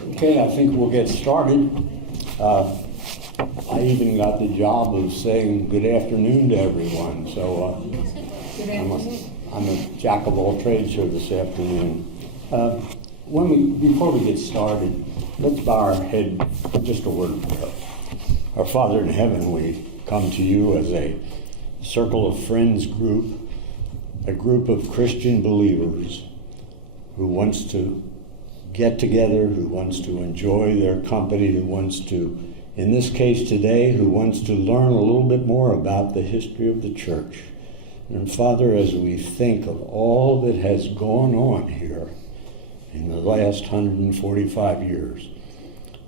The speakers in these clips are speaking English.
Okay, I think we'll get started. I even got the job of saying good afternoon to everyone, so I'm a jack of all trades here this afternoon. Before we get started, let's bow our head for just a word of prayer. Our Father in heaven, we come to you as a circle of friends group, a group of Christian believers who wants to get together, who wants to enjoy their company, who wants to, in this case today, who wants to learn a little bit more about the history of the church. And Father, as we think of all that has gone on here in the last 145 years,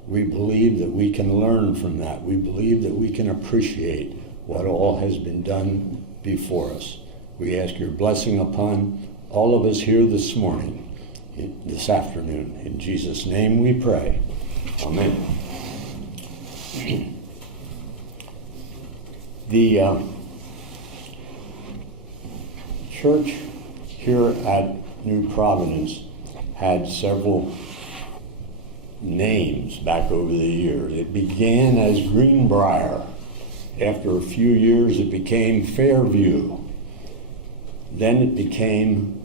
we believe that we can learn from that. We believe that we can appreciate what all has been done before us. We ask your blessing upon all of us here this morning, this afternoon. In Jesus' name we pray. Amen. The church here at New Providence had several names back over the years. It began as Greenbrier. After a few years, it became Fairview. Then it became,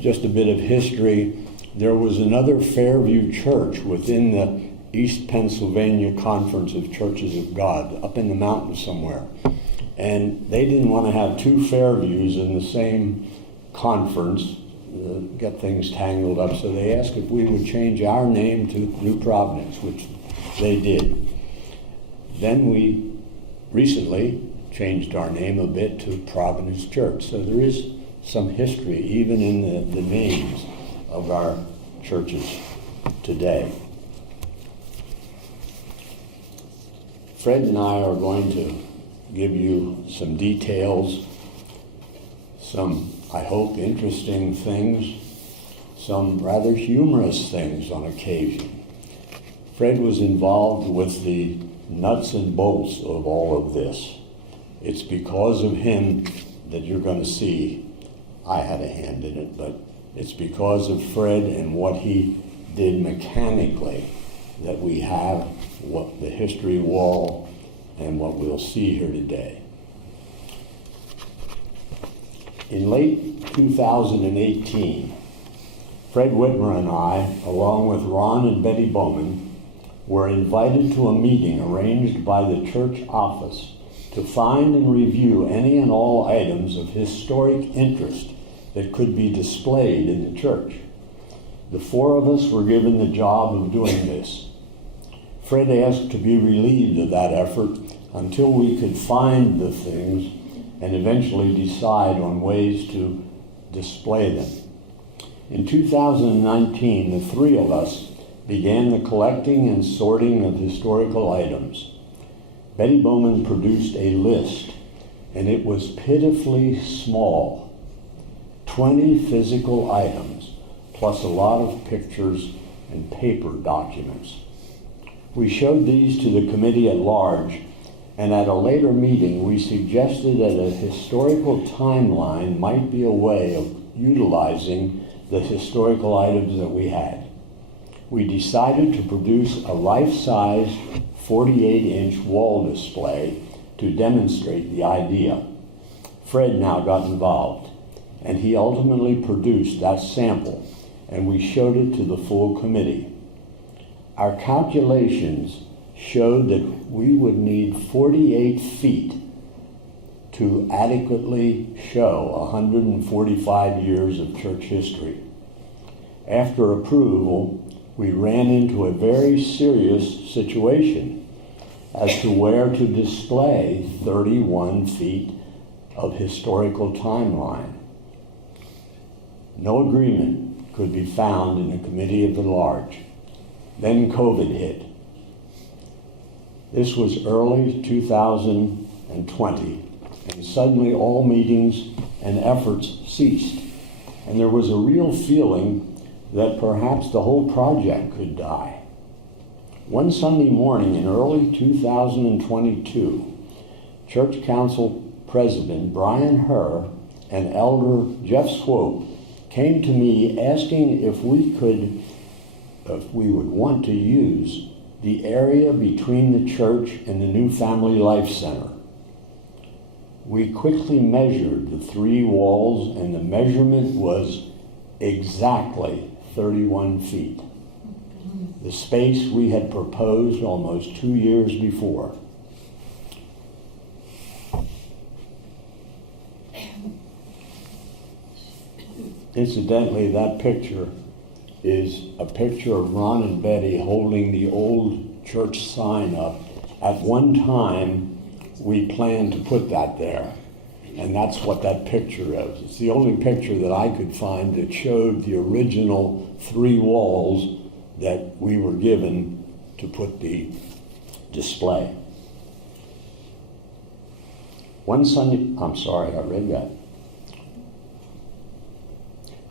just a bit of history, there was another Fairview church within the East Pennsylvania Conference of Churches of God, up in the mountains somewhere. And they didn't want to have two Fairviews in the same conference, get things tangled up, so they asked if we would change our name to New Providence, which they did. Then we recently changed our name a bit to Providence Church. So there is some history even in the names of our churches today. Fred and I are going to give you some details, some, I hope, interesting things, some rather humorous things on occasion. Fred was involved with the nuts and bolts of all of this. It's because of him that you're going to see I had a hand in it, but it's because of Fred and what he did mechanically that we have what the history wall and what we'll see here today. In late 2018, Fred Whitmer and I, along with Ron and Betty Bowman, were invited to a meeting arranged by the church office to find and review any and all items of historic interest that could be displayed in the church. The four of us were given the job of doing this. Fred asked to be relieved of that effort until we could find the things and eventually decide on ways to display them. In 2019, the three of us began the collecting and sorting of historical items. Betty Bowman produced a list, and it was pitifully small. 20 physical items, plus a lot of pictures and paper documents. We showed these to the committee at large, and at a later meeting, we suggested that a historical timeline might be a way of utilizing the historical items that we had. We decided to produce a life-size 48-inch wall display to demonstrate the idea. Fred now got involved, and he ultimately produced that sample, and we showed it to the full committee. Our calculations showed that we would need 48 feet to adequately show 145 years of church history. After approval, we ran into a very serious situation as to where to display 31 feet of historical timeline. No agreement could be found in the committee of the large. Then COVID hit. This was early 2020, and suddenly all meetings and efforts ceased. And there was a real feeling that perhaps the whole project could die. One Sunday morning in early 2022, Church Council President Brian Herr and Elder Jeff Swope came to me asking if we could if we would want to use the area between the church and the new Family Life Center. We quickly measured the 3 walls, and the measurement was exactly 31 feet. The space we had proposed almost 2 years before. Incidentally, that picture is a picture of Ron and Betty holding the old church sign up. At one time, we planned to put that there, and that's what that picture is. It's the only picture that I could find that showed the original 3 walls that we were given to put the display. One Sunday, I'm sorry, I read that.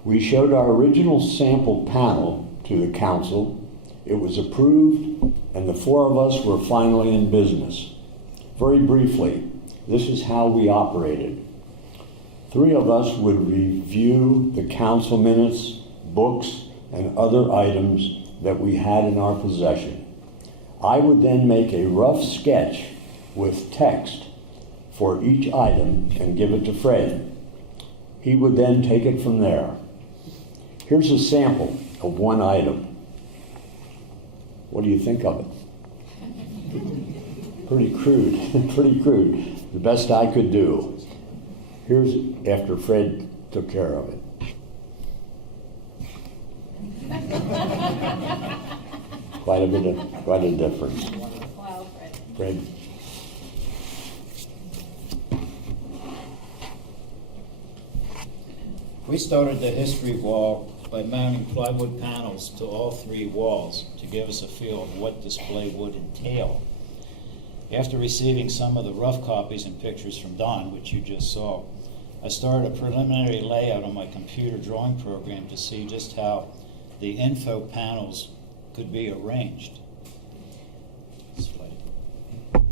We showed our original sample panel to the council. It was approved, and the 4 of us were finally in business. Very briefly, this is how we operated. 3 of us would review the council minutes, books, and other items that we had in our possession. I would then make a rough sketch with text for each item and give it to Fred. He would then take it from there. Here's a sample of one item. What do you think of it? Pretty crude, pretty crude. The best I could do. Here's after Fred took care of it. Quite a difference. Wow, Fred. We started the history wall by mounting plywood panels to all 3 walls to give us a feel of what display would entail. After receiving some of the rough copies and pictures from Don, which you just saw, I started a preliminary layout on my computer drawing program to see just how the info panels could be arranged.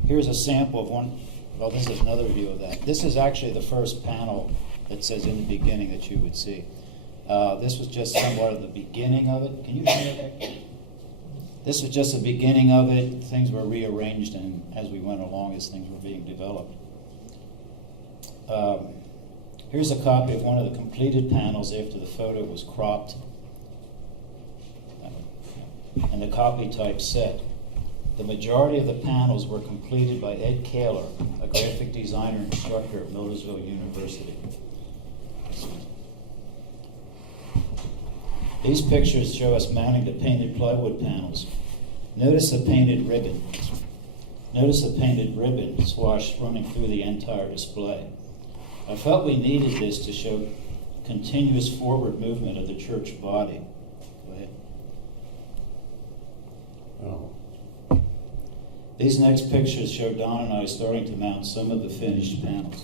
Here's a sample of one. Well, this is another view of that. This is actually the first panel that says in the beginning that you would see. This was just somewhat of the beginning of it. Can you hear that? This was just the beginning of it. Things were rearranged and as we went along as things were being developed. Here's a copy of one of the completed panels after the photo was cropped and the copy type set. The majority of the panels were completed by Ed Kaler, a graphic designer and instructor at Millersville University. These pictures show us mounting the painted plywood panels. Notice the painted ribbon. Notice the painted ribbon swash running through the entire display. I felt we needed this to show continuous forward movement of the church body. Go ahead. Oh. These next pictures show Don and I starting to mount some of the finished panels.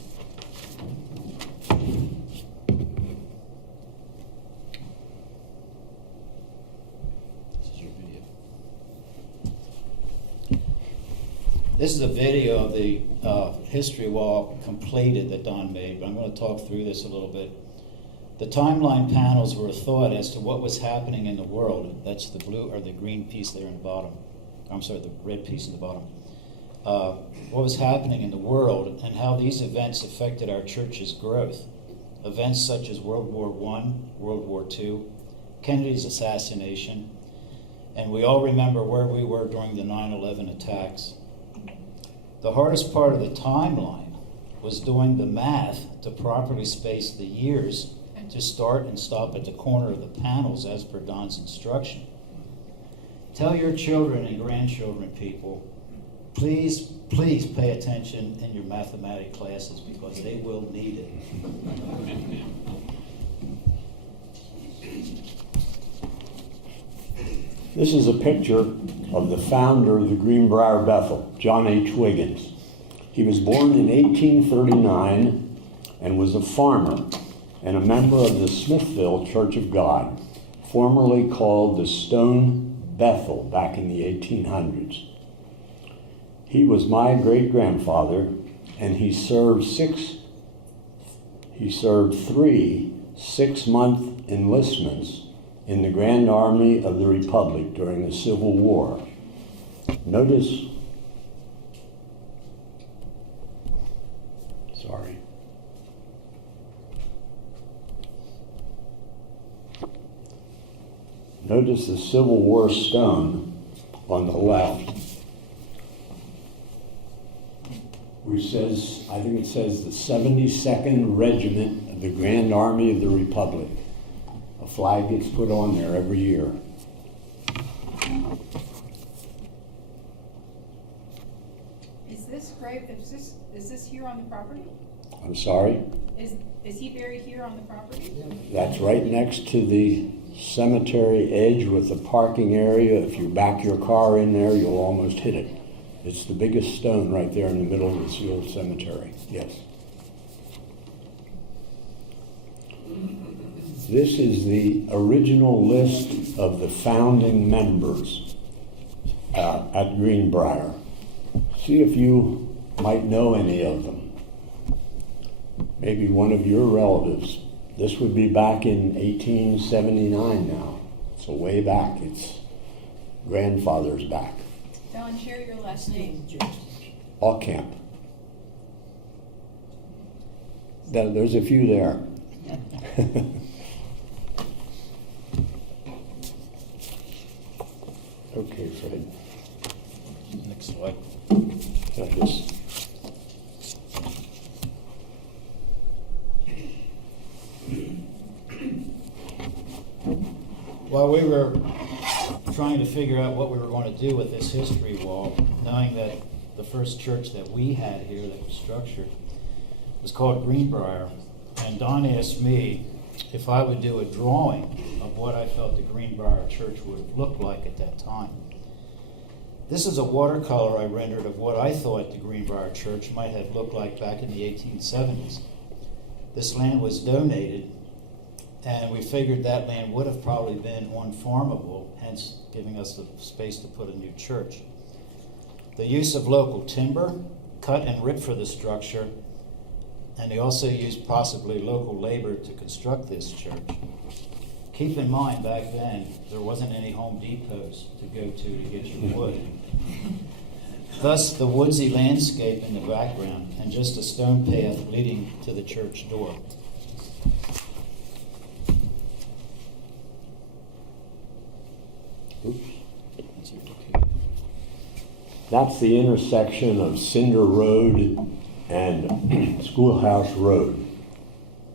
This is a video of the history wall completed that Don made, but I'm going to talk through this a little bit. The timeline panels were a thought as to what was happening in the world. That's the blue or the green piece there in the bottom. I'm sorry, the red piece in the bottom. What was happening in the world and how these events affected our church's growth. Events such as World War I, World War II, Kennedy's assassination, and we all remember where we were during the 9/11 attacks. The hardest part of the timeline was doing the math to properly space the years to start and stop at the corner of the panels as per Don's instruction. Tell your children and grandchildren, people, please pay attention in your mathematics classes because they will need it. This is a picture of the founder of the Greenbrier Bethel, John H. Wiggins. He was born in 1839 and was a farmer and a member of the Smithville Church of God, formerly called the Stone Bethel back in the 1800s. He was my great-grandfather, and he served 3 6-month enlistments in the Grand Army of the Republic during the Civil War. Notice, sorry. Notice the Civil War stone on the left, which says, I think it says the 72nd Regiment of the Grand Army of the Republic. A flag gets put on there every year. Is this here on the property? I'm sorry? Is he buried here on the property? That's right next to the cemetery edge with the parking area. If you back your car in there, you'll almost hit it. It's the biggest stone right there in the middle of the old cemetery. Yes. This is the original list of the founding members at Greenbrier. See if you might know any of them. Maybe one of your relatives. This would be back in 1879 now. So way back. It's grandfather's back. Don, share your last name. Aukamp. There's a few there. Okay, Fred. Next slide. Got this. While we were trying to figure out what we were going to do with this history wall, knowing that the first church that we had here that was structured was called Greenbrier, and Don asked me if I would do a drawing of what I felt the Greenbrier church would have looked like at that time. This is a watercolor I rendered of what I thought the Greenbrier church might have looked like back in the 1870s. This land was donated, and we figured that land would have probably been unfarmable, hence giving us the space to put a new church. The use of local timber, cut and ripped for the structure, and they also used possibly local labor to construct this church. Keep in mind, back then, there wasn't any Home Depots to go to get your wood. Thus, the woodsy landscape in the background and just a stone path leading to the church door. Oops. That's the intersection of Cinder Road and Schoolhouse Road,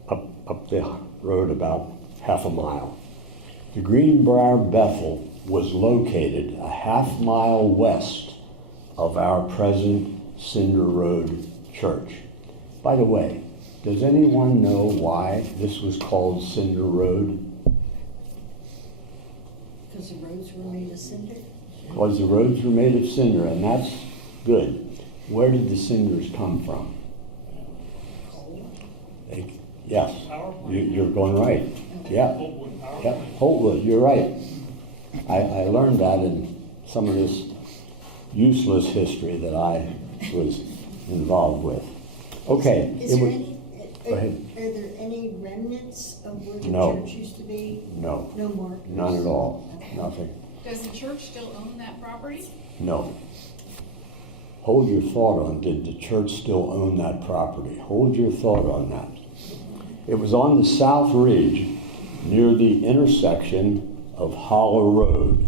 up the road about half a mile. The Greenbrier Bethel was located a half mile west of our present Cinder Road Church. By the way, does anyone know why this was called Cinder Road? Because the roads were made of cinder? Because the roads were made of cinder, and that's good. Where did the cinders come from? Yes, you're going right. Yeah, yeah, Holtwood, you're right. I learned that in some of this useless history that I was involved with. Okay. Is there Go ahead. Are there any remnants of where the No. church used to be? No, No more? none at all. Okay. Nothing. Does the church still own that property? No. Hold your thought on, did the church still own that property? Hold your thought on that. It was on the South Ridge near the intersection of Hollow Road.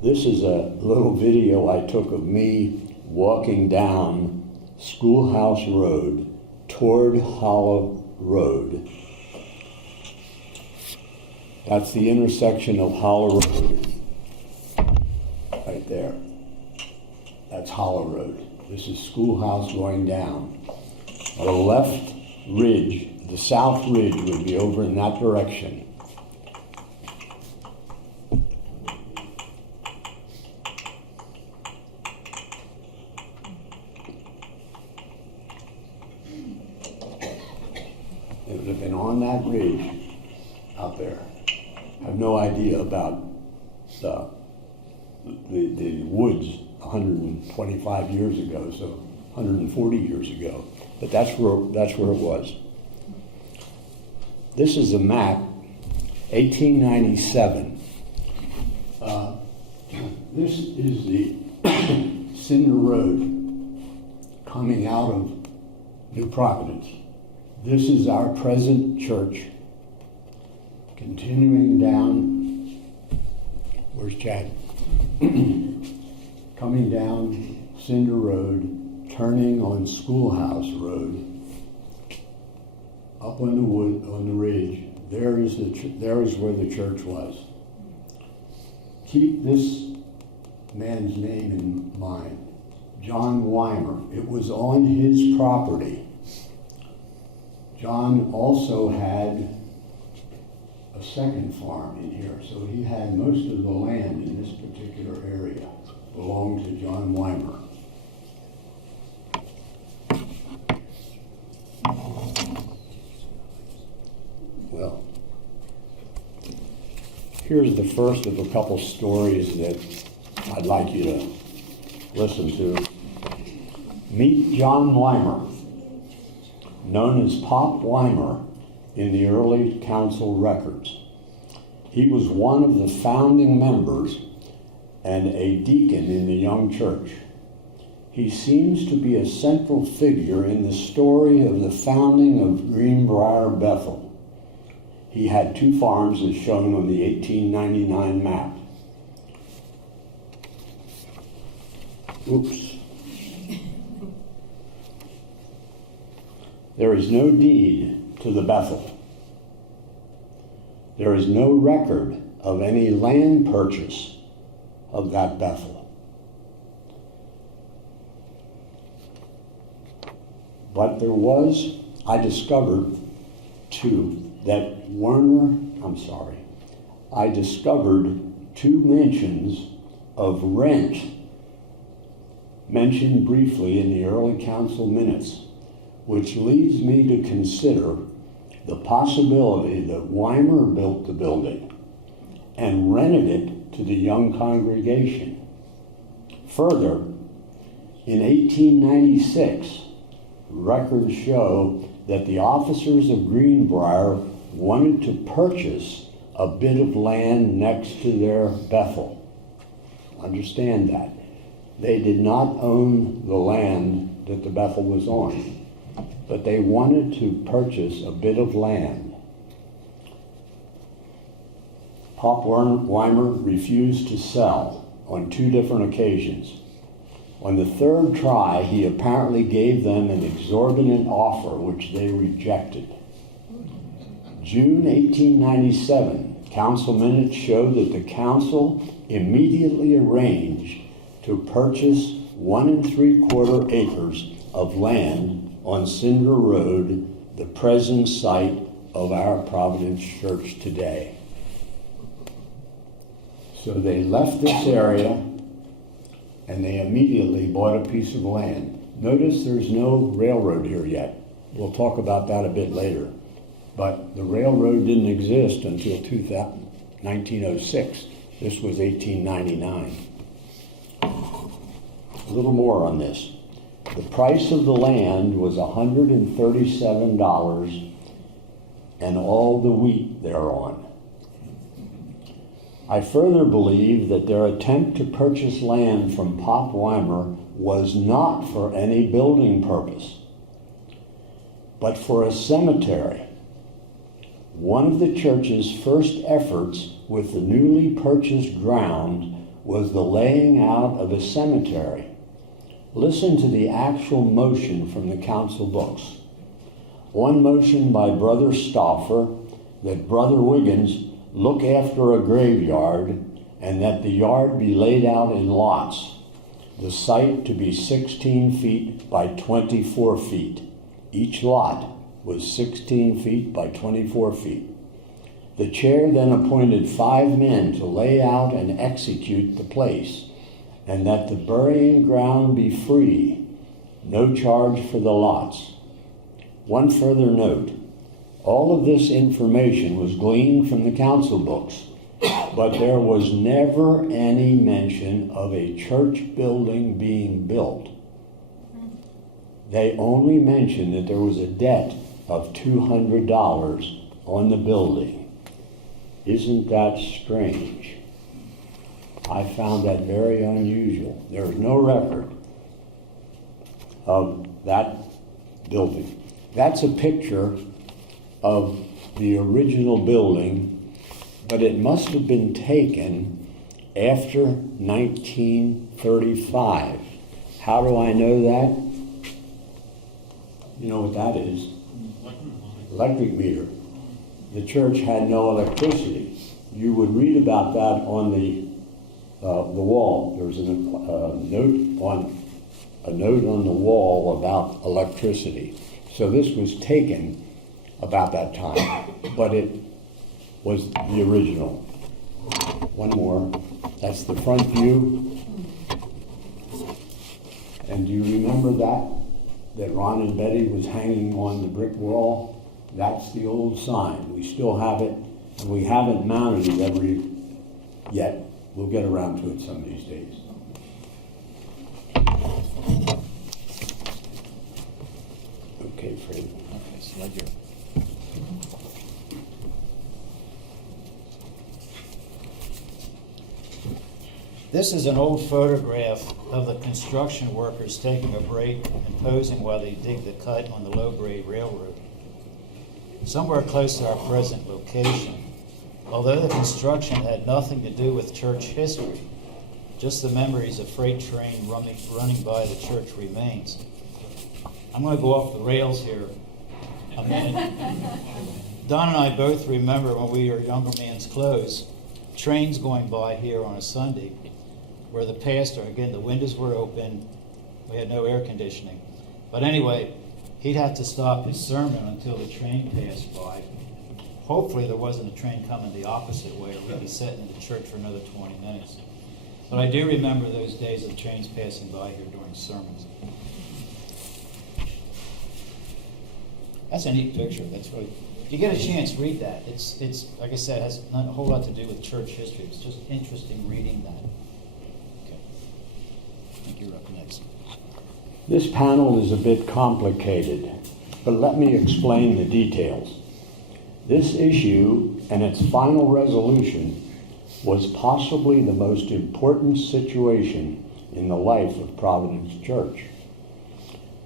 This is a little video I took of me walking down Schoolhouse Road toward Hollow Road. That's the intersection of Hollow Road. Right there. That's Hollow Road. This is Schoolhouse going down. The left ridge, the south ridge, would be over in that direction. It would have been on that ridge out there. I have no idea about the woods 125 years ago, so 140 years ago. But that's where it was. This is a map. 1897. This is the Cinder Road coming out of New Providence. This is our present church. Continuing down, where's Chad? Coming down Cinder Road, turning on Schoolhouse Road, up on the wood, on the ridge. There is where the church was. Keep this man's name in mind, John Weimer. It was on his property. John also had a second farm in here, so he had most of the land in this particular area belonged to John Weimer. Well, here's the first of a couple stories that I'd like you to listen to. Meet John Weimer, known as Pop Weimer in the early council records. He was one of the founding members and a deacon in the young church. He seems to be a central figure in the story of the founding of Greenbrier Bethel. He had 2 farms as shown on the 1899 map. Oops. There is no deed to the Bethel. There is no record of any land purchase of that Bethel. But there was, I discovered I discovered 2 mentions of rent mentioned briefly in the early council minutes, which leads me to consider the possibility that Weimer built the building and rented it to the young congregation. Further, in 1896, records show that the officers of Greenbrier wanted to purchase a bit of land next to their Bethel. Understand that. They did not own the land that the Bethel was on, but they wanted to purchase a bit of land. Pop Weimer refused to sell on 2 different occasions. On the 3rd try, he apparently gave them an exorbitant offer, which they rejected. June 1897, council minutes show that the council immediately arranged to purchase 1 3/4 acres of land on Cinder Road, the present site of our Providence Church today. So they left this area and they immediately bought a piece of land. Notice there's no railroad here yet. We'll talk about that a bit later. But the railroad didn't exist until 1906. This was 1899. A little more on this. The price of the land was $137 and all the wheat thereon. I further believe that their attempt to purchase land from Pop Weimer was not for any building purpose, but for a cemetery. One of the church's first efforts with the newly purchased ground was the laying out of a cemetery. Listen to the actual motion from the council books. One motion by Brother Stauffer that Brother Wiggins look after a graveyard and that the yard be laid out in lots, the site to be 16 feet by 24 feet. Each lot was 16 feet by 24 feet. The chair then appointed 5 men to lay out and execute the place, and that the burying ground be free, no charge for the lots. One further note, all of this information was gleaned from the council books, but there was never any mention of a church building being built. They only mentioned that there was a debt of $200 on the building. Isn't that strange? I found that very unusual. There is no record of that building. That's a picture of the original building, but it must have been taken after 1935. How do I know that? You know what that is? Electric meter. The church had no electricity. You would read about that on the wall. There was a note on the wall about electricity. So this was taken about that time, but it was the original. One more. That's the front view. And do you remember that Ron and Betty was hanging on the brick wall? That's the old sign. We still have it, and we haven't mounted it yet. We'll get around to it some of these days. Okay, Fred. Okay, slide your. This is an old photograph of the construction workers taking a break and posing while they dig the cut on the low-grade railroad. Somewhere close to our present location, although the construction had nothing to do with church history, just the memories of freight train running by the church remains. I'm going to go off the rails here a minute. Don and I both remember when we were younger man's clothes, trains going by here on a Sunday, where the pastor, again, the windows were open, we had no air conditioning. But anyway, he'd have to stop his sermon until the train passed by. Hopefully there wasn't a train coming the opposite way, or we'd be sitting in the church for another 20 minutes. But I do remember those days of trains passing by here during sermons. That's a neat picture. That's really, if you get a chance, read that. It's like I said, it has not a whole lot to do with church history. It's just interesting reading that. Okay. I think you're up next. This panel is a bit complicated, but let me explain the details. This issue and its final resolution was possibly the most important situation in the life of Providence Church.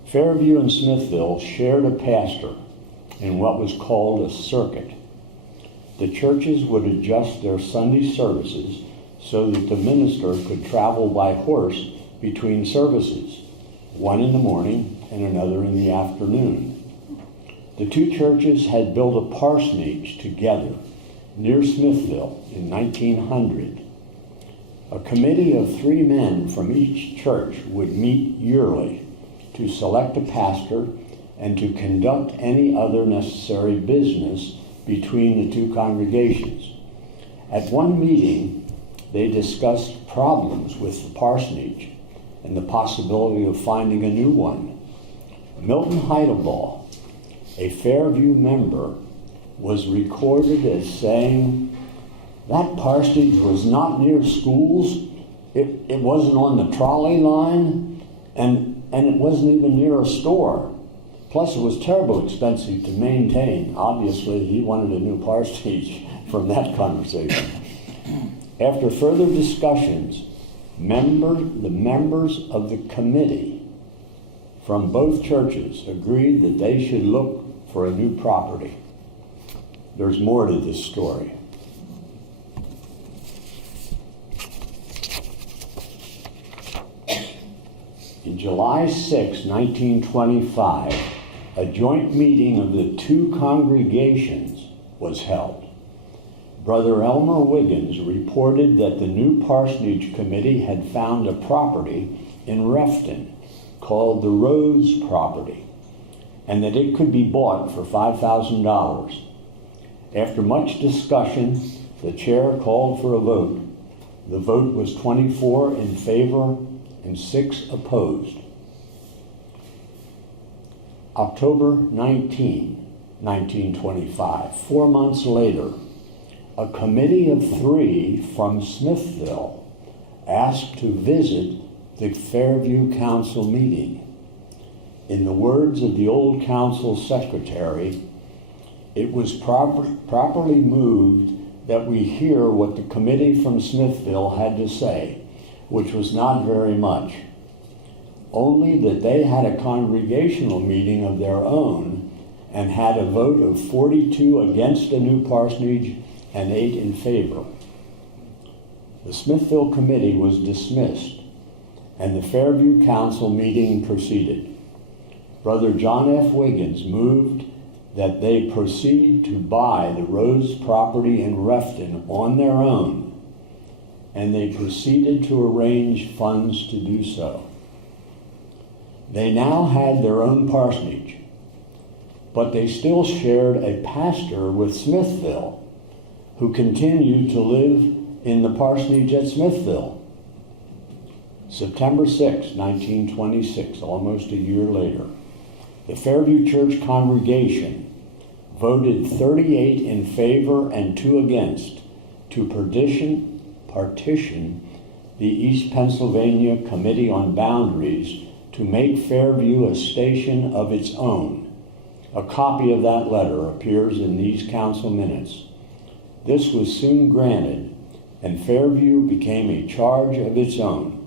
Fairview and Smithville shared a pastor in what was called a circuit. The churches would adjust their Sunday services so that the minister could travel by horse between services, one in the morning and another in the afternoon. The two churches had built a parsonage together near Smithville in 1900. A committee of 3 men from each church would meet yearly to select a pastor and to conduct any other necessary business between the two congregations. At one meeting, they discussed problems with the parsonage and the possibility of finding a new one. Milton Heidelbaugh, a Fairview member, was recorded as saying, "That parsonage was not near schools, it wasn't on the trolley line, and it wasn't even near a store. Plus it was terribly expensive to maintain." Obviously, he wanted a new parsonage from that conversation. After further discussions, the members of the committee from both churches agreed that they should look for a new property. There's more to this story. In July 6, 1925, a joint meeting of the two congregations was held. Brother Elmer Wiggins reported that the new parsonage committee had found a property in Refton called the Rose property, and that it could be bought for $5,000. After much discussion, the chair called for a vote. The vote was 24 in favor and 6 opposed. October 19, 1925, 4 months later, a committee of 3 from Smithville asked to visit the Fairview Council meeting. In the words of the old council secretary, it was properly moved that we hear what the committee from Smithville had to say, which was not very much. Only that they had a congregational meeting of their own and had a vote of 42 against a new parsonage and 8 in favor. The Smithville committee was dismissed, and the Fairview Council meeting proceeded. Brother John F. Wiggins moved that they proceed to buy the Rose property in Refton on their own, and they proceeded to arrange funds to do so. They now had their own parsonage, but they still shared a pastor with Smithville, who continued to live in the parsonage at Smithville. September 6, 1926, almost a year later, the Fairview Church congregation voted 38 in favor and 2 against to partition the East Pennsylvania Committee on Boundaries to make Fairview a station of its own. A copy of that letter appears in these council minutes. This was soon granted, and Fairview became a charge of its own.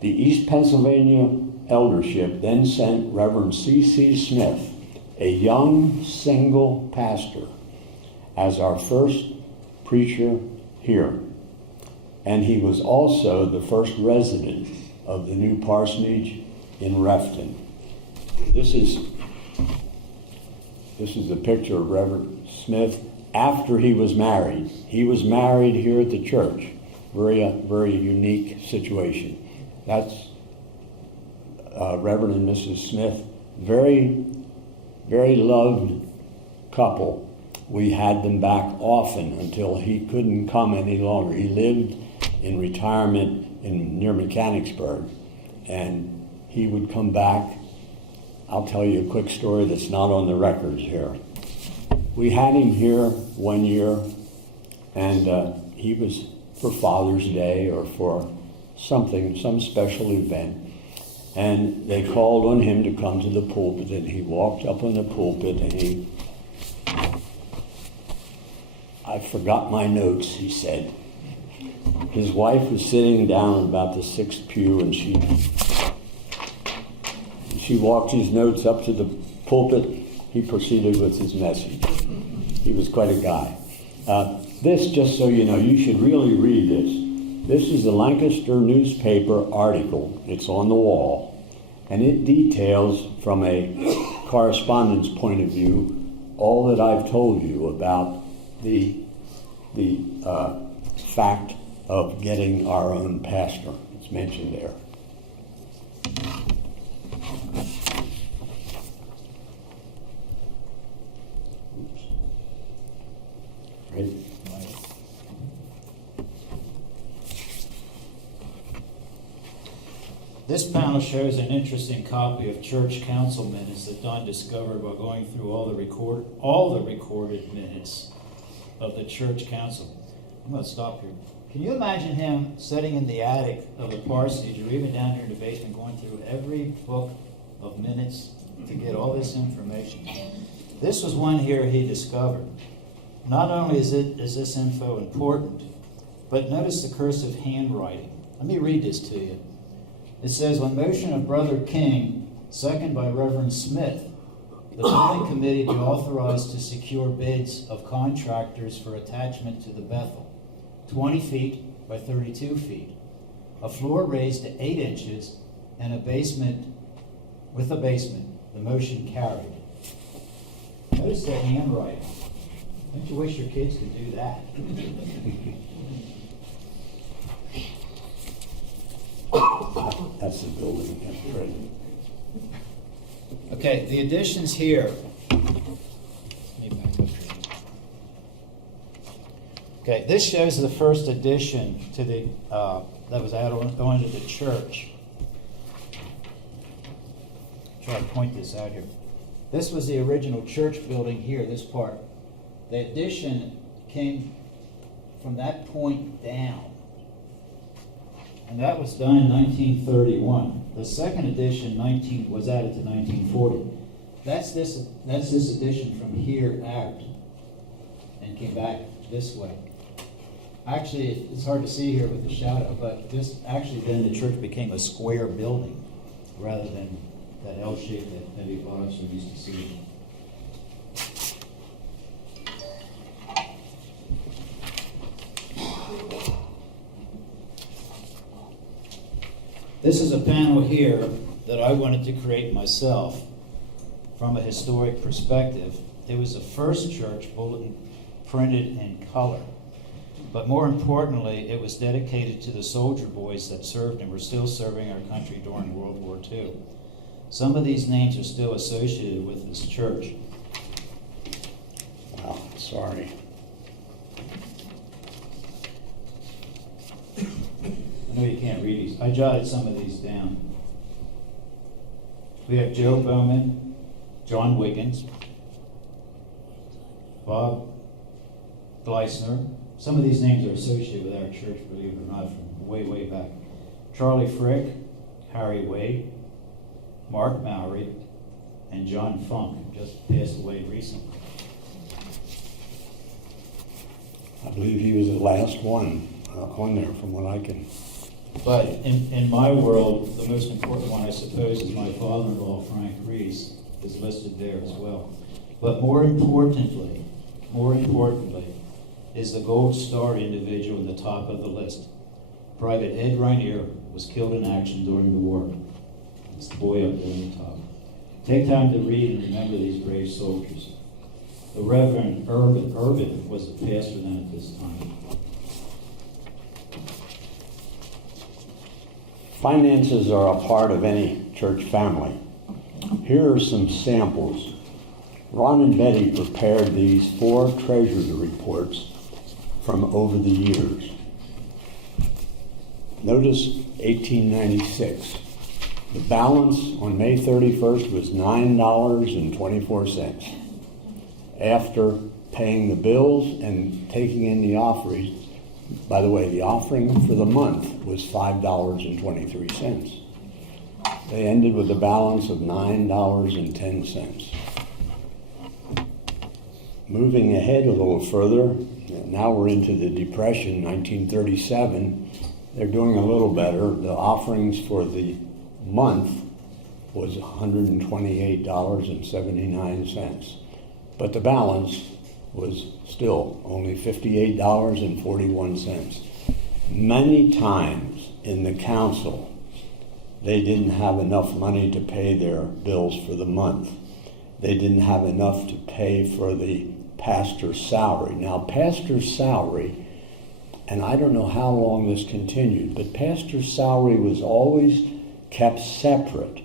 The East Pennsylvania eldership then sent Reverend C.C. Smith, a young single pastor, as our first preacher here. And he was also the first resident of the new parsonage in Refton. This is a picture of Reverend Smith after he was married. He was married here at the church. Very unique situation. That's Reverend and Mrs. Smith. Very loved couple. We had them back often until he couldn't come any longer. He lived in retirement near Mechanicsburg, and he would come back. I'll tell you a quick story that's not on the records here. We had him here one year, and he was for Father's Day or for some special event. And they called on him to come to the pulpit, and he walked up on the pulpit, and I forgot my notes, he said. His wife was sitting down about the 6th pew, and she walked his notes up to the pulpit. He proceeded with his message. He was quite a guy. This, just so you know, you should really read this. This is the Lancaster newspaper article. It's on the wall, and it details from a correspondence point of view all that I've told you about the fact of getting our own pastor. It's mentioned there. Oops. Right. This panel shows an interesting copy of church council minutes that Don discovered while going through all the recorded minutes of the church council. I'm going to stop here. Can you imagine him sitting in the attic of the parsonage or even down here in the basement going through every book of minutes to get all this information? This was one here he discovered. Not only is this info important, but notice the cursive handwriting. Let me read this to you. It says, on motion of Brother King, second by Reverend Smith, the building committee be authorized to secure bids of contractors for attachment to the Bethel, 20 feet by 32 feet, a floor raised to 8 inches, and a basement with a basement. The motion carried. Notice the handwriting. Don't you wish your kids could do that? That's the building. That's right. Okay, the additions here. Let me back up here. Okay, this shows the first addition to the that was added on to the church. Try to point this out here. This was the original church building here, this part. The addition came from that point down. And that was done in 1931. The second addition was added to 1940. That's this addition from here out and came back this way. Actually, it's hard to see here with the shadow, but this, actually then the church became a square building rather than that L shape that Debbie Bottom used to see. This is a panel here that I wanted to create myself from a historic perspective. It was the first church bulletin printed in color. But more importantly, it was dedicated to the soldier boys that served and were still serving our country during World War II. Some of these names are still associated with this church. Wow, sorry. I know you can't read these. I jotted some of these down. We have Joe Bowman, John Wiggins, Bob Gleisner. Some of these names are associated with our church, believe it or not, from way, way back. Charlie Frick, Harry Wade, Mark Mowry, and John Funk, who just passed away recently. I believe he was the last one on there from what I can. But in my world, the most important one, I suppose, is my father-in-law, Frank Reese, is listed there as well. But more importantly, is the Gold Star individual in the top of the list. Private Ed Rainier was killed in action during the war. It's the boy up there on the top. Take time to read and remember these brave soldiers. The Reverend Urban was the pastor then at this time. Finances are a part of any church family. Here are some samples. Ron and Betty prepared these 4 treasury reports from over the years. Notice 1896. The balance on May 31st was $9.24. After paying the bills and taking in the offerings, by the way, the offering for the month was $5.23. They ended with a balance of $9.10. Moving ahead a little further, now we're into the Depression, 1937. They're doing a little better. The offerings for the month was $128.79. But the balance was still only $58.41. Many times in the council, they didn't have enough money to pay their bills for the month. They didn't have enough to pay for the pastor's salary. Now, pastor's salary, and I don't know how long this continued, but pastor's salary was always kept separate.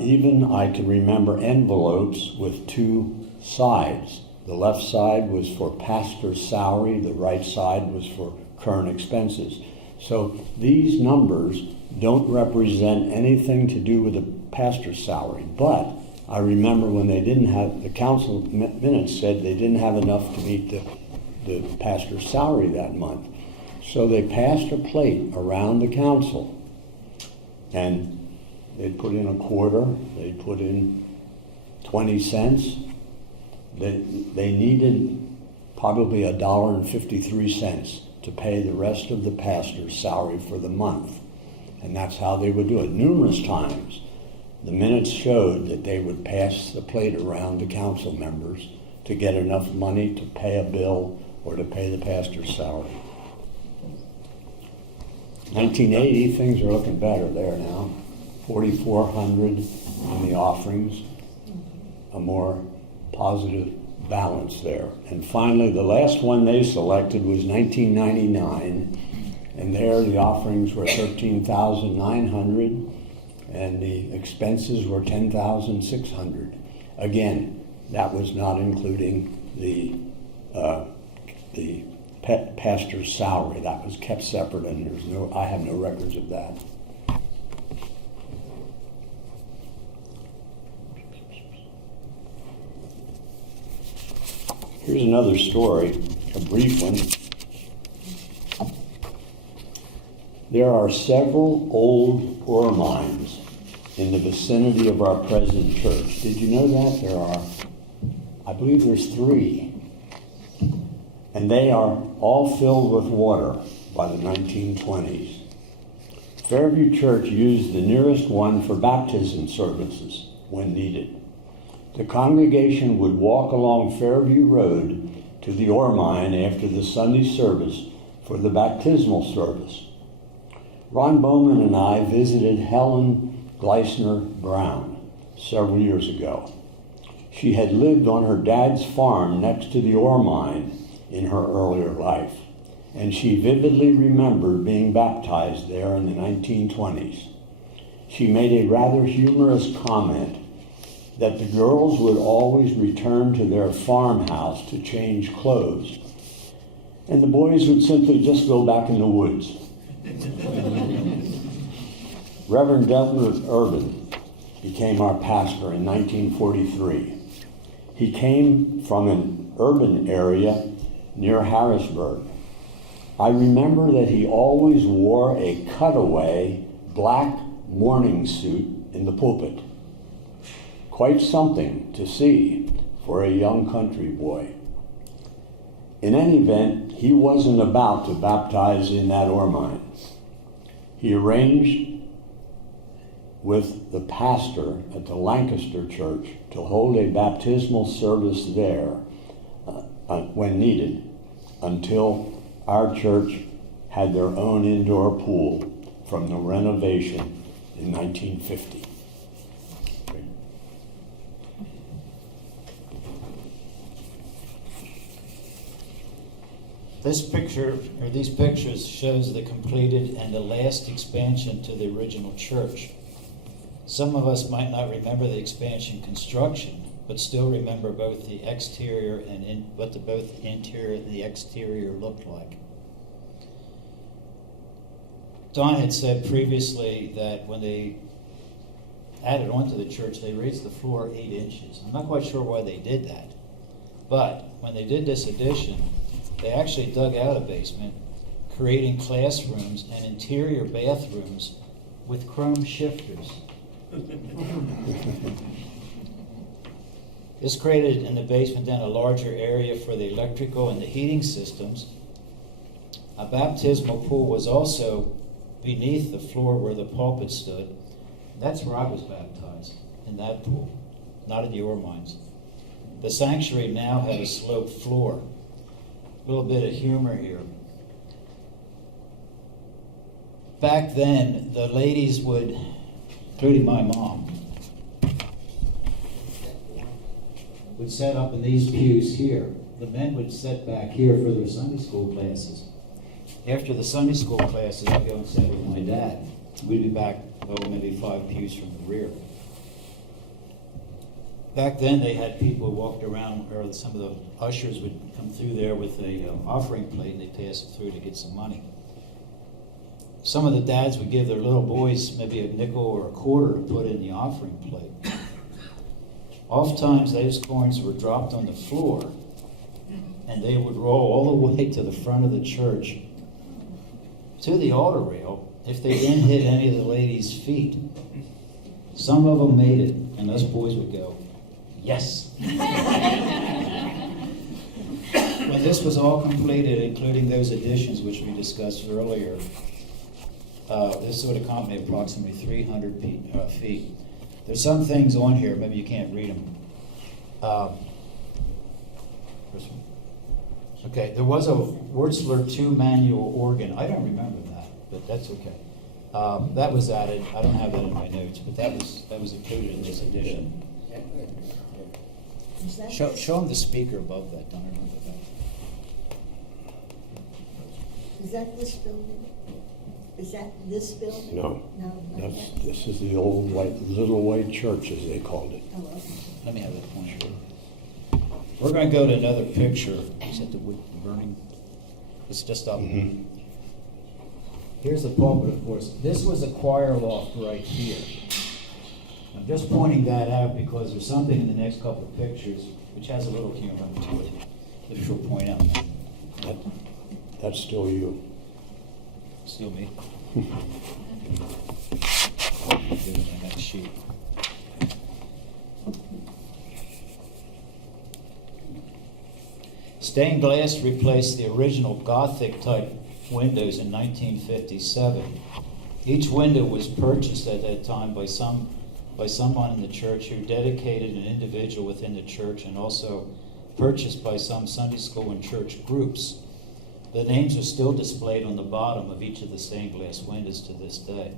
Even I can remember envelopes with 2 sides. The left side was for pastor's salary, the right side was for current expenses. So these numbers don't represent anything to do with the pastor's salary, but I remember when they didn't have, the council minutes said they didn't have enough to meet the pastor's salary that month. So they passed a plate around the council, and they'd put in a quarter, they'd put in 20 cents. They needed probably $1.53 to pay the rest of the pastor's salary for the month. And that's how they would do it. Numerous times, the minutes showed that they would pass the plate around to council members to get enough money to pay a bill or to pay the pastor's salary. 1980, things are looking better there now. 4,400 in the offerings, a more positive balance there. And finally, the last one they selected was 1999, and there the offerings were 13,900, and the expenses were 10,600. Again, that was not including the pastor's salary. That was kept separate, and I have no records of that. Here's another story, a brief one. There are several old ore mines in the vicinity of our present church. Did you know that? There are, I believe there's 3. and they are all filled with water by the 1920s. Fairview Church used the nearest one for baptism services when needed. The congregation would walk along Fairview Road to the ore mine after the Sunday service for the baptismal service. Ron Bowman and I visited Helen Gleisner Brown several years ago. She had lived on her dad's farm next to the ore mine in her earlier life, and she vividly remembered being baptized there in the 1920s. She made a rather humorous comment that the girls would always return to their farmhouse to change clothes, and the boys would simply just go back in the woods. Reverend Delbert Urban became our pastor in 1943. He came from an urban area near Harrisburg. I remember that he always wore a cutaway black morning suit in the pulpit. Quite something to see for a young country boy. In any event, he wasn't about to baptize in that ore mine. He arranged with the pastor at the Lancaster Church to hold a baptismal service there when needed, until our church had their own indoor pool from the renovation in 1950. This picture, or these pictures, shows the completed and the last expansion to the original church. Some of us might not remember the expansion construction, but still remember both the exterior and what both the interior and the exterior looked like. Don had said previously that when they added on to the church, they raised the floor 8 inches. I'm not quite sure why they did that, but when they did this addition, they actually dug out a basement, creating classrooms and interior bathrooms with chrome shifters. This created in the basement then a larger area for the electrical and the heating systems. A baptismal pool was also beneath the floor where the pulpit stood. That's where I was baptized, in that pool, not in the ore mines. The sanctuary now had a sloped floor. A little bit of humor here. Back then, the ladies would, including my mom, would set up in these pews here. The men would sit back here for their Sunday school classes. After the Sunday school classes, I'd go and sit with my dad. We'd be back, maybe 5 pews from the rear. Back then, they had people who walked around, or some of the ushers would come through there with a offering plate, and they'd pass it through to get some money. Some of the dads would give their little boys maybe a nickel or a quarter to put in the offering plate. Oftentimes, those coins were dropped on the floor, and they would roll all the way to the front of the church, to the altar rail, if they didn't hit any of the ladies' feet. Some of them made it, and us boys would go, yes. When this was all completed, including those additions which we discussed earlier, this would accommodate approximately 300 feet. There's some things on here, maybe you can't read them. Okay, there was a Wurtzler 2 manual organ. I don't remember that, but that's okay. That was added. I don't have that in my notes, but that was included in this edition. Is that Show them the speaker above that. Don't remember that. Is that this building? Is that this building? No, No, not that. this is the old little white church, as they called it. Oh, okay. Let me have that pointer. We're going to go to another picture. Is that the wood burning? It's just up. Mhm. Here's the pulpit, of course. This was a choir loft right here. I'm just pointing that out because there's something in the next couple of pictures which has a little humor to it, which we'll point out. That's still you. Still me. Give it the next sheet. Stained glass replaced the original Gothic type windows in 1957. Each window was purchased at that time by someone in the church who dedicated an individual within the church, and also purchased by some Sunday school and church groups. The names are still displayed on the bottom of each of the stained glass windows to this day.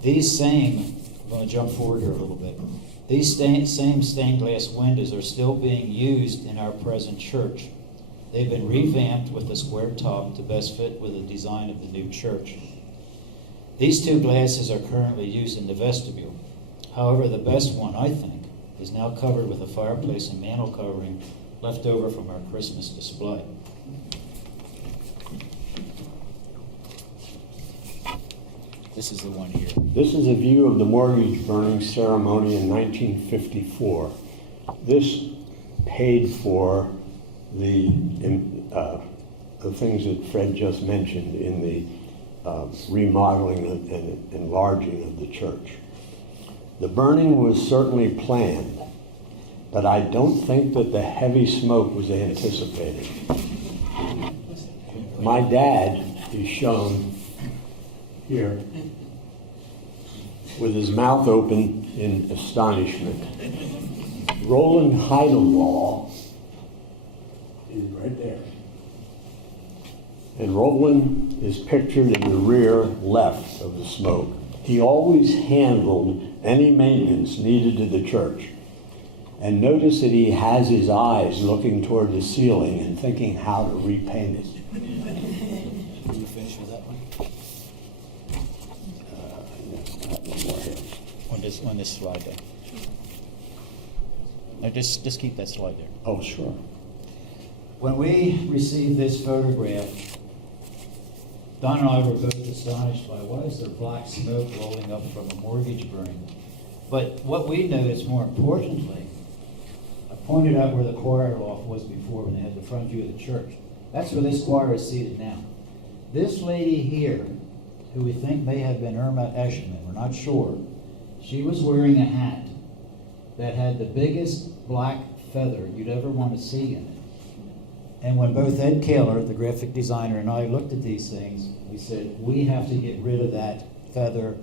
These same, I'm going to jump forward here a little bit. These same stained glass windows are still being used in our present church. They've been revamped with a square top to best fit with the design of the new church. These two glasses are currently used in the vestibule. However, the best one, I think, is now covered with a fireplace and mantel covering left over from our Christmas display. This is the one here. This is a view of the mortgage burning ceremony in 1954. This paid for the things that Fred just mentioned in the remodeling and enlarging of the church. The burning was certainly planned, but I don't think that the heavy smoke was anticipated. My dad is shown here with his mouth open in astonishment. Roland Heidelwall is right there. And Roland is pictured in the rear left of the smoke. He always handled any maintenance needed to the church. And notice that he has his eyes looking toward the ceiling and thinking how to repaint it. Can you finish with that one? On this slide there. No, just keep that slide there. Oh, sure. When we received this photograph, Don and I were both astonished by why is there black smoke rolling up from a mortgage burning? But what we noticed more importantly, I pointed out where the choir loft was before when they had the front view of the church. That's where this choir is seated now. This lady here, who we think may have been Irma Escherman, we're not sure, she was wearing a hat that had the biggest black feather you'd ever want to see in it. And when both Ed Kaler, the graphic designer, and I looked at these things, we said, we have to get rid of that feather.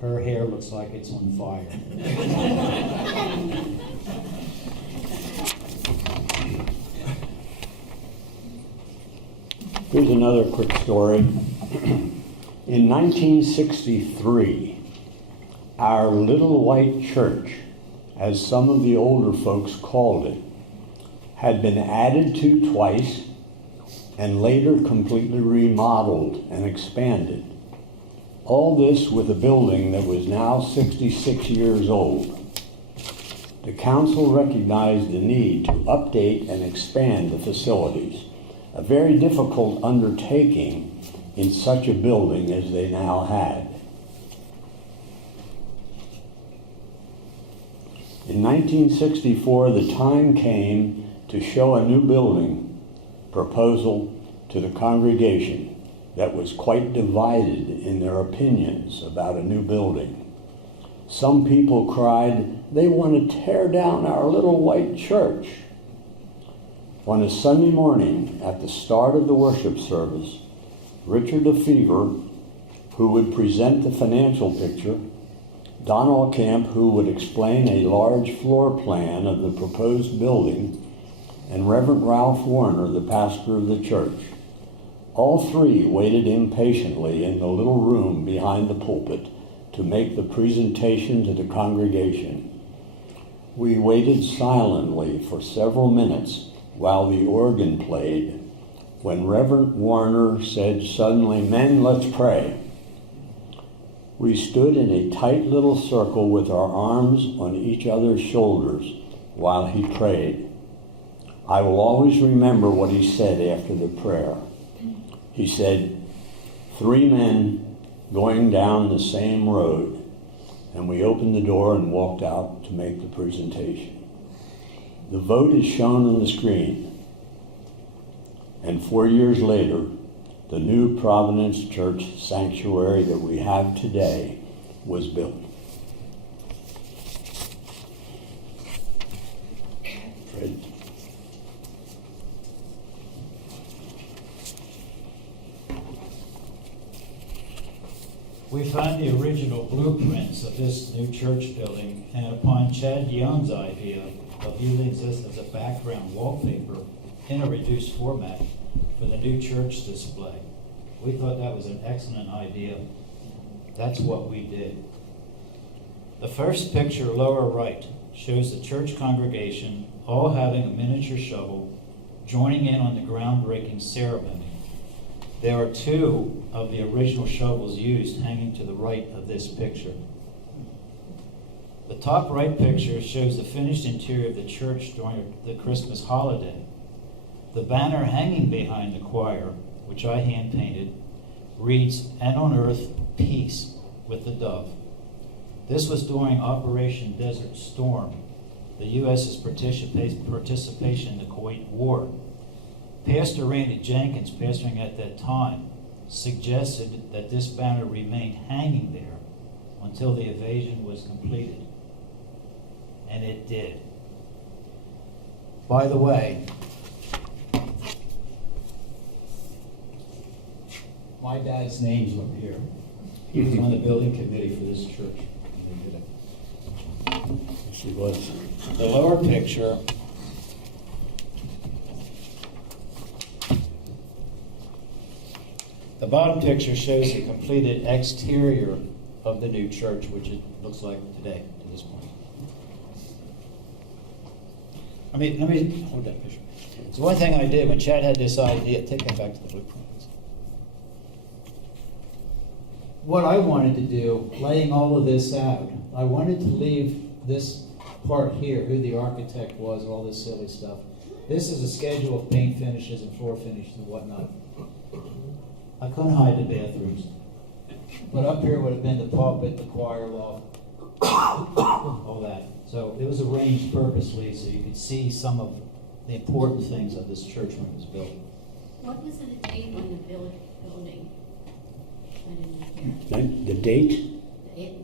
Her hair looks like it's on fire. Here's another quick story. In 1963, our little white church, as some of the older folks called it, had been added to twice and later completely remodeled and expanded. All this with a building that was now 66 years old. The council recognized the need to update and expand the facilities, a very difficult undertaking in such a building as they now had. In 1964, the time came to show a new building proposal to the congregation that was quite divided in their opinions about a new building. Some people cried, they want to tear down our little white church. On a Sunday morning, at the start of the worship service, Richard Lefevre, who would present the financial picture, Don Aukamp, who would explain a large floor plan of the proposed building, and Reverend Ralph Warner, the pastor of the church. All three waited impatiently in the little room behind the pulpit to make the presentation to the congregation. We waited silently for several minutes while the organ played, when Reverend Warner said suddenly, "Men, let's pray." We stood in a tight little circle with our arms on each other's shoulders while he prayed. I will always remember what he said after the prayer. He said, 3 men going down the same road, and we opened the door and walked out to make the presentation. The vote is shown on the screen, and 4 years later, the new Providence Church sanctuary that we have today was built. Fred. We found the original blueprints of this new church building, and upon Chad Young's idea of using this as a background wallpaper in a reduced format for the new church display, we thought that was an excellent idea. That's what we did. The first picture, lower right, shows the church congregation all having a miniature shovel, joining in on the groundbreaking ceremony. There are two of the original shovels used hanging to the right of this picture. The top right picture shows the finished interior of the church during the Christmas holiday. The banner hanging behind the choir, which I hand painted, reads, "And on earth, peace with the dove." This was during Operation Desert Storm, the U.S.'s participation in the Kuwait War. Pastor Randy Jenkins, pastoring at that time, suggested that this banner remained hanging there until the invasion was completed. And it did. By the way, my dad's name's up here. He was on the building committee for this church. when they did it. Yes, he was. The lower picture The bottom picture shows the completed exterior of the new church, which it looks like today, to this point. Let me hold that picture. So one thing I did when Chad had this idea, take that back to the blueprints. What I wanted to do, laying all of this out, I wanted to leave this part here, who the architect was, all this silly stuff. This is a schedule of paint finishes and floor finishes and whatnot. I couldn't hide the bathrooms. But up here would have been the pulpit, the choir loft, all that. So it was arranged purposely so you could see some of the important things of this church when it was built. What was the date on the building? I didn't hear. The date?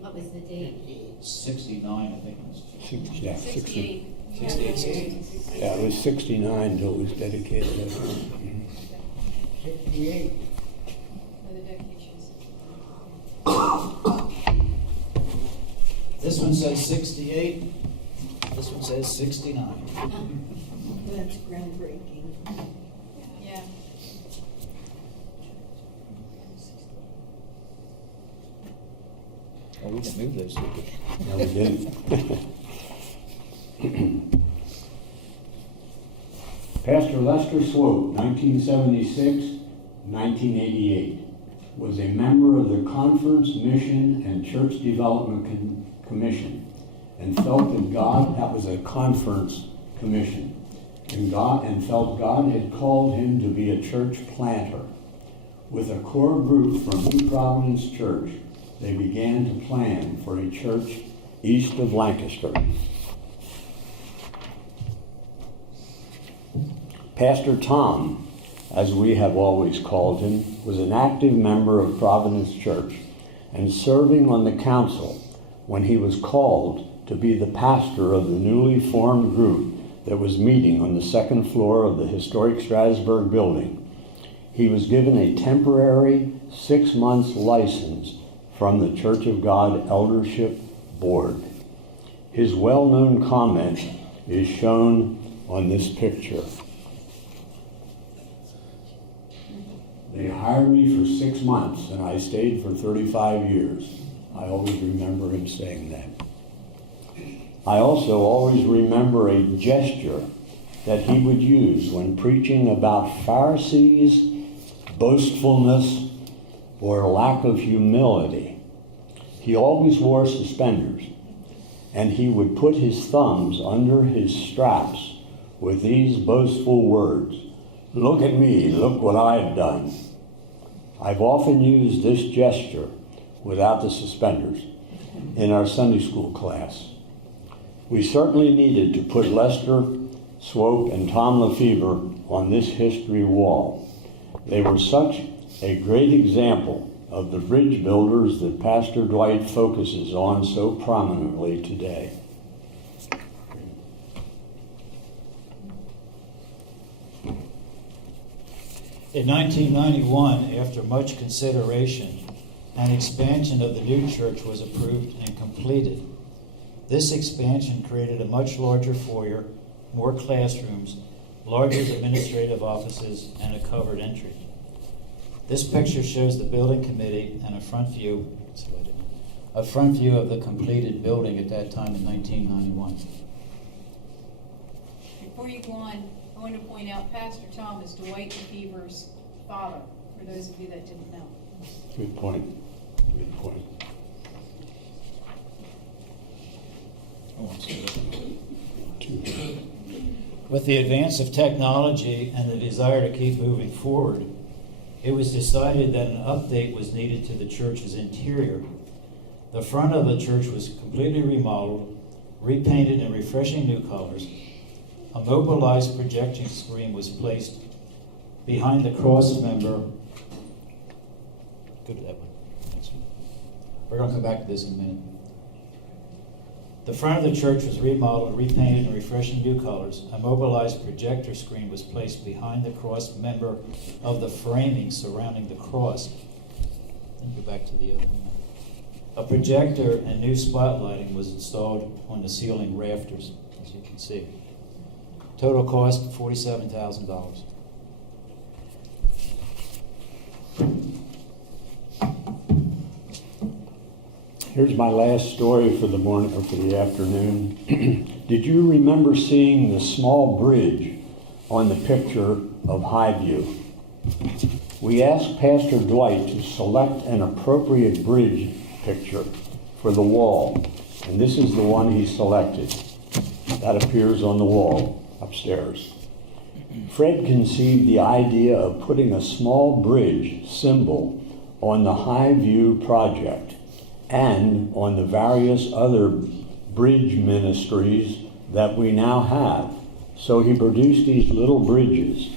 What was the date? 69, I think it was. Yeah, 68. 68, 69. Yeah, it was 69 until it was dedicated. 58. For the dedications. This one says 68. This one says 69. That's groundbreaking. Yeah. Oh, we can move those. No, we didn't. Pastor Lester Swope, 1976-1988, was a member of the Conference, Mission, and Church Development Commission, and felt that God, that was a conference commission, and felt God had called him to be a church planter. With a core group from New Providence Church, they began to plan for a church east of Lancaster. Pastor Tom, as we have always called him, was an active member of Providence Church and serving on the council when he was called to be the pastor of the newly formed group that was meeting on the second floor of the historic Strasbourg building. He was given a temporary 6 months license from the Church of God Eldership Board. His well-known comment is shown on this picture. They hired me for 6 months and I stayed for 35 years. I always remember him saying that. I also always remember a gesture that he would use when preaching about Pharisees, boastfulness, or lack of humility. He always wore suspenders, and he would put his thumbs under his straps with these boastful words, "Look at me, look what I've done." I've often used this gesture without the suspenders in our Sunday school class. We certainly needed to put Lester Swope and Tom Lefevre on this history wall. They were such a great example of the bridge builders that Pastor Dwight focuses on so prominently today. In 1991, after much consideration, an expansion of the new church was approved and completed. This expansion created a much larger foyer, more classrooms, larger administrative offices, and a covered entry. This picture shows the building committee and a front view of the completed building at that time in 1991. Before you go on, I want to point out Pastor Tom is Dwight DeFever's father, for those of you that didn't know. Good point. Good point. With the advance of technology and the desire to keep moving forward, it was decided that an update was needed to the church's interior. The front of the church was completely remodeled, repainted in refreshing new colors. A mobilized projection screen was placed behind the cross member. Go to that one. We're going to come back to this in a minute. The front of the church was remodeled, repainted in refreshing new colors. A mobilized projector screen was placed behind the cross member of the framing surrounding the cross. Let me go back to the other one. A projector and new spotlighting was installed on the ceiling rafters, as you can see. Total cost, $47,000. Here's my last story for the morning or for the afternoon. Did you remember seeing the small bridge on the picture of Highview? We asked Pastor Dwight to select an appropriate bridge picture for the wall, and this is the one he selected. That appears on the wall upstairs. Fred conceived the idea of putting a small bridge symbol on the Highview project and on the various other bridge ministries that we now have. So he produced these little bridges.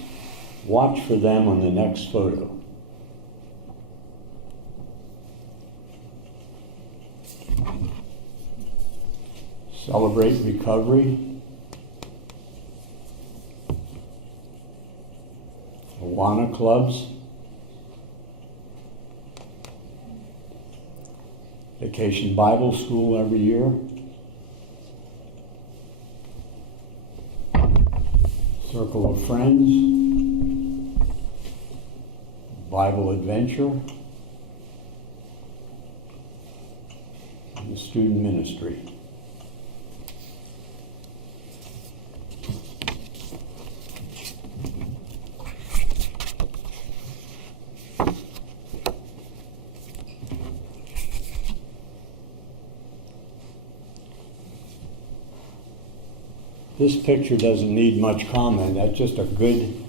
Watch for them on the next photo. Celebrate Recovery. Awana clubs. Vacation Bible School every year. Circle of Friends. Bible Adventure. And the student ministry. This picture doesn't need much comment. That's just a good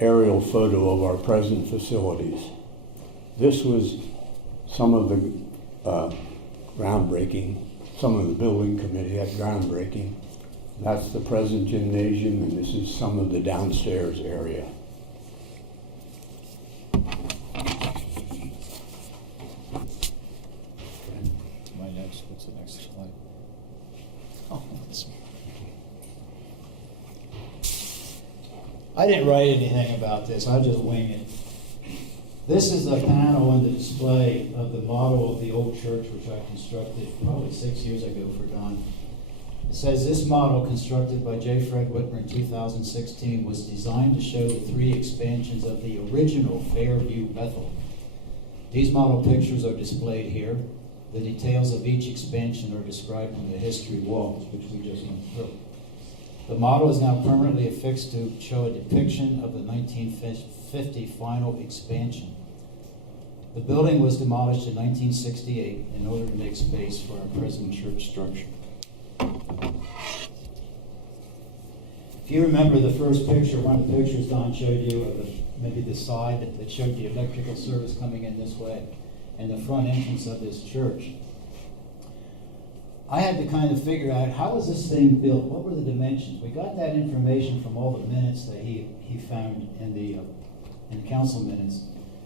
aerial photo of our present facilities. This was some of the groundbreaking, some of the building committee had groundbreaking. That's the present gymnasium, and this is some of the downstairs area. What's the next slide? Oh, that's... I didn't write anything about this, I just wing it. This is a panel on the display of the model of the old church, which I constructed probably 6 years ago for Don. It says, this model, constructed by J. Fred Whitmer in 2016, was designed to show the 3 expansions of the original Fairview Bethel. These model pictures are displayed here. The details of each expansion are described on the history walls, which we just went through. The model is now permanently affixed to show a depiction of the 1950 final expansion. The building was demolished in 1968 in order to make space for our present church structure. If you remember the first picture, one of the pictures Don showed you of maybe the side that showed the electrical service coming in this way and the front entrance of this church. I had to kind of figure out, how was this thing built? What were the dimensions? We got that information from all the minutes that he found in the council minutes.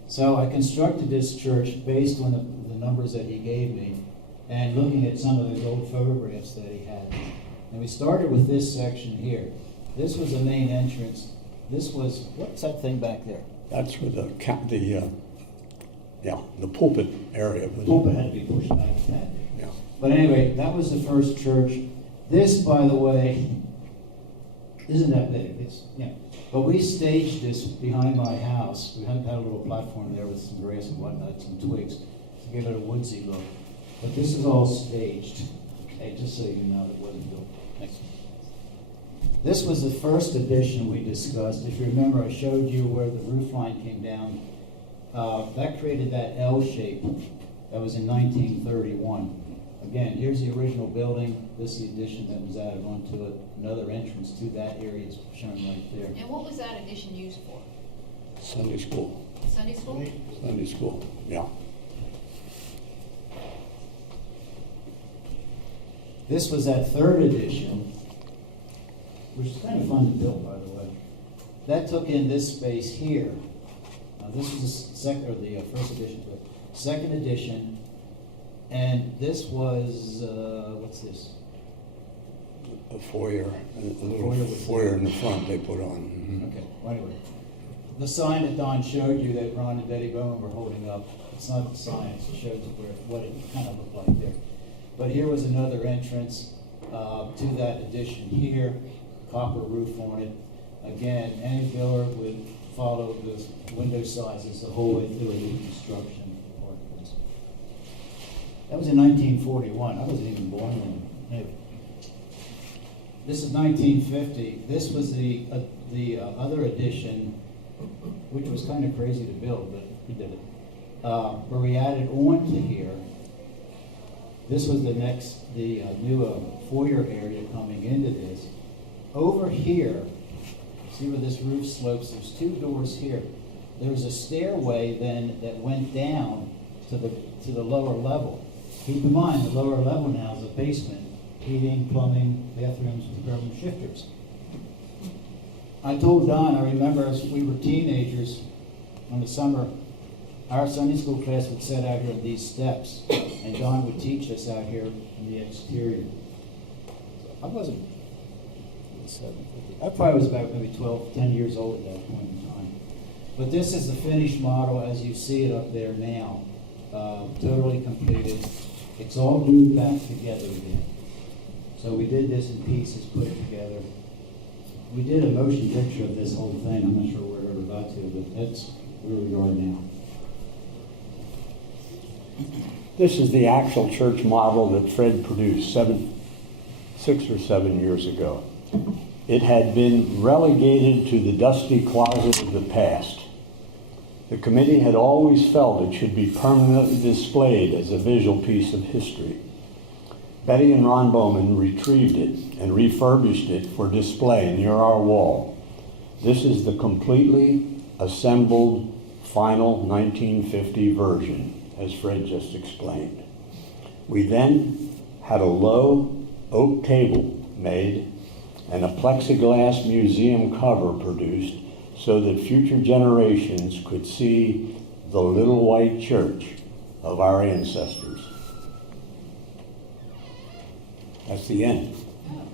So I constructed this church based on the numbers that he gave me and looking at some of the old photographs that he had. And we started with this section here. This was the main entrance. This was, what's that thing back there? That's where the Yeah, the pulpit area. The pulpit had to be pushed back a tad. Yeah. But anyway, that was the first church. This, by the way, isn't that big. It's, yeah. But we staged this behind my house. We had a little platform there with some grass and whatnot, some twigs, to give it a woodsy look. But this is all staged. Okay, just so you know, it wasn't built. Next one. This was the first edition we discussed. If you remember, I showed you where the roof line came down. That created that L shape. That was in 1931. Again, here's the original building. This is the addition that was added onto it. Another entrance to that area is shown right there. And what was that addition used for? Sunday school. Sunday school? Sunday school, yeah. This was that third edition, which is kind of fun to build, by the way. That took in this space here. This was the first edition to it. Second edition, and this was, what's this? A foyer, a little Foyer with- foyer in the front they put on. Mhm. Okay, well, anyway. The sign that Don showed you that Ron and Betty Bowman were holding up, it's not the sign, it shows what it kind of looked like there. But here was another entrance to that addition here, copper roof on it. Again, any builder would follow the window sizes the whole way through a new construction. That was in 1941. I wasn't even born then. Anyway. This is 1950. This was the other addition, which was kind of crazy to build, but we did it. Where we added on to here. This was the new foyer area coming into this. Over here, see where this roof slopes? There's two doors here. There's a stairway then that went down to the lower level. Keep in mind, the lower level now is a basement, heating, plumbing, bathrooms, bedroom shifters. I told Don, I remember as we were teenagers in the summer, our Sunday school class would sit out here on these steps, and Don would teach us out here in the exterior. I wasn't 750. I probably was about maybe 10 years old at that point in time. But this is the finished model as you see it up there now. Totally completed. It's all glued back together again. So we did this in pieces, put it together. We did a motion picture of this whole thing. I'm not sure where it ever got to, but that's where we are now. This is the actual church model that Fred produced 6 or 7 years ago. It had been relegated to the dusty closet of the past. The committee had always felt it should be permanently displayed as a visual piece of history. Betty and Ron Bowman retrieved it and refurbished it for display near our wall. This is the completely assembled final 1950 version, as Fred just explained. We then had a low oak table made and a plexiglass museum cover produced so that future generations could see the little white church of our ancestors. That's the end. Oh.